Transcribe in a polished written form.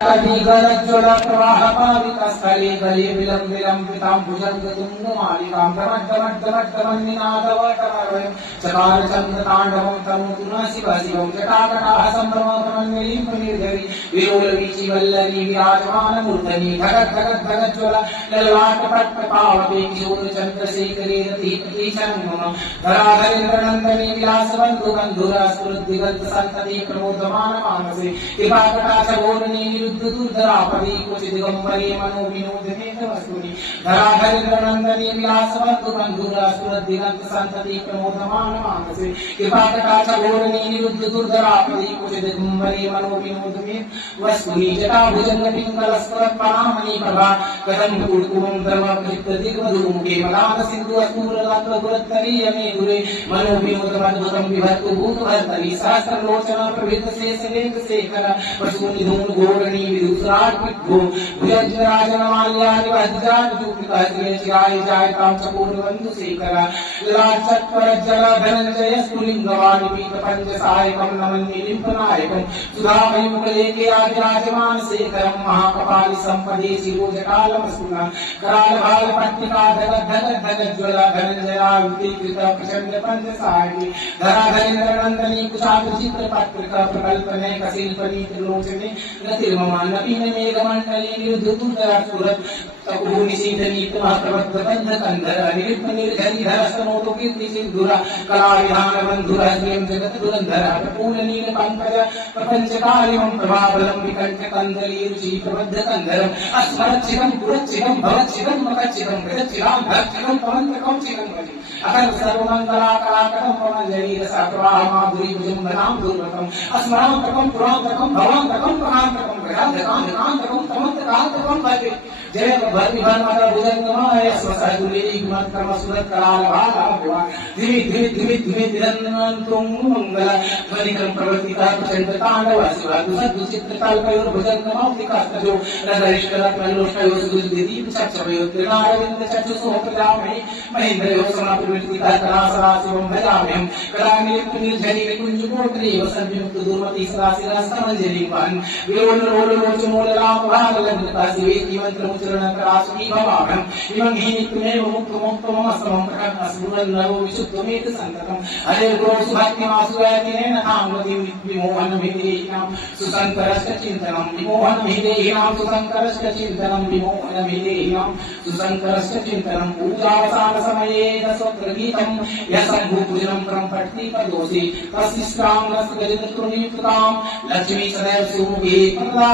ज्वल प्रवाह पावित स्थले गले विलंबितां भुजंगतुंगमालिकां टमट्टमट्टमट्टमन्निनादवटमरवयं चकार चन्द्रताण्डवं तनोतु न शिव शिवं जटाकटाः सम्भ्रमकमन्निलीं पुनीर्धरी विलोलवीचि वल्लरी विराजमानमूर्धनि धगत् धगत् धगत् ज्वल ललाटपट्टपावते किशोरचन्द्रशेखरे रतिप्रतीशं मम धराधरेन्द्रनन्दने विलासबन्धु बन्धुरस्फुरद्दिगन्त सन्तति प्रमोदमान मानसे कृपाकटाक्षगोरणे दुर्धरापदी क्वचित् दिगम्बरे मनो विनोदमेत वस्तुनि धराधरेन्द्रनन्दने विलासबन्धु बन्धुरस्फुरद्दिगन्त सन्तति प्रमोदमान मानसे कृपाकटाक्षगोरणे दुर्धरापदी क्वचित् दिगम्बरे मनो विनोदमेत वस्तुनि जटाभुजङ्गपिङ्गलस्फुरत्परामणि प्रभा कथं कूर्कुमं धर्मकृत्यदिग्मधुमुखे मदानसिन्धुअस्तूरगात्रगुरत्तरीयमे दुरे मनो विनोदमद्भुतं विभर्तु भूतभर्तरि सहस्रलोचन प्रभृतशेषलेखशेखर पशूनि धूमघोरणी विदुषराट्पिग्भो भुजराजनमाल्यानि वज्राट्युक्तिकाश्रियशिराय जायतां चकोरबन्धुशेखर ललाटचत्वरज्जल धनञ्जय स्फुलिङ्गवाणि पीतपञ्चसायकं नमन्ये लिम्पनायकं सुधामयुगलेखे राजराजमानशेखरं महाकपालि सम्पदे शिरोजटालमस्तुना करालभालपट्टिका धगत् धगत् धगत् ज्वल धनञ्जयावितीकृत प्रचण्ड पञ्चसायके धराधरेन्द्रनन्दनी कुशाग्रचित्रपत्रिका प्रकल्पने कशिल्पनी त्रिलोचने रतिर्ममान्नपीन मेघमण्डले निरुद्धुतुरसुरत् तपोनिशीतनीतमप्रबद्धबन्धकन्धर निरुक्तनिर्झरिधरस्तनोतु कीर्तिसिन्धुर कलाविधानबन्धुर श्रियं जगद्दुरन्धर प्रपूलनीलपङ्कज प्रपञ्चकार्यं प्रभाबलं विकण्ठकन्दलीरुचि प्रबद्धकन्धरम् अस्मरच्चिदं पुरच्चिदं भवच्चिदं मकच्चिदं प्रदच्चिदां धरच्चिदं पवन्तकं चिदं भजे अखण्ड सर्वमङ्गलाकलाकटं पवनजरीरसप्रवाहमाधुरी भुजङ्गनां दुर्गतम् अस्मरान्तकं पुरान्तकं भवान्तकं परान्तकं गणान्तकं तमन्तकान्तकं भजे जय भर्तिभर्मद भुजङ्गमाय स्वसहकुलेयुग्मत्कर्मसुरत्कलालभालाभ्यवा धिमि धिमि धिमि धिमि धिरन्नन्तं मङ्गल ध्वनिकं प्रवर्तितः प्रचण्डताण्डव शिवदुसद्दुचित्रकल्पयोर्भुजङ्गमौक्तिकास्तजो रदरिष्टरत्नलोष्टयो सुदुर्दिदीपचक्षवयो त्रिनारविन्दचक्षुसोपजामहि महेन्द्रयो समाप्रवृत्तितः कलासराशिवं भजाम्यहं कलानिलिप्तनिर्झरिकुञ्जकोटरे वसन्विमुक्तदुर्मति सदाशिरस्तमञ्जलिवन् विलोललोललोचमूललापहारलग्नकाशिवेतिमन्त्रमुच्चरणकरासुकी भवाभ्यम् इमं हि नित्यमेव मुक्तमुक्तममस्तमं प्रकटमस्फुरन्नरो विशुद्धमेत सन्ततम् हरिर्गुणसुभक्तिमासुरयतिनेन नाम्नतिं विमोहनमिदेहिनां सुसङ्करश्च चिन्तनं विमोहनमिदेहिनां सुसङ्करश्च चिन्तनं विमोहनमिदेहिनां सुसङ्करश्च चिन्तनं पूजावसानसमये दशोत्रगीतं यशम्भुपूजनं परं पठति पदोषि तस्यैष्टां नस्तगलितकृनियुक्तां लक्ष्मी सदैव सुमुखे प्रदा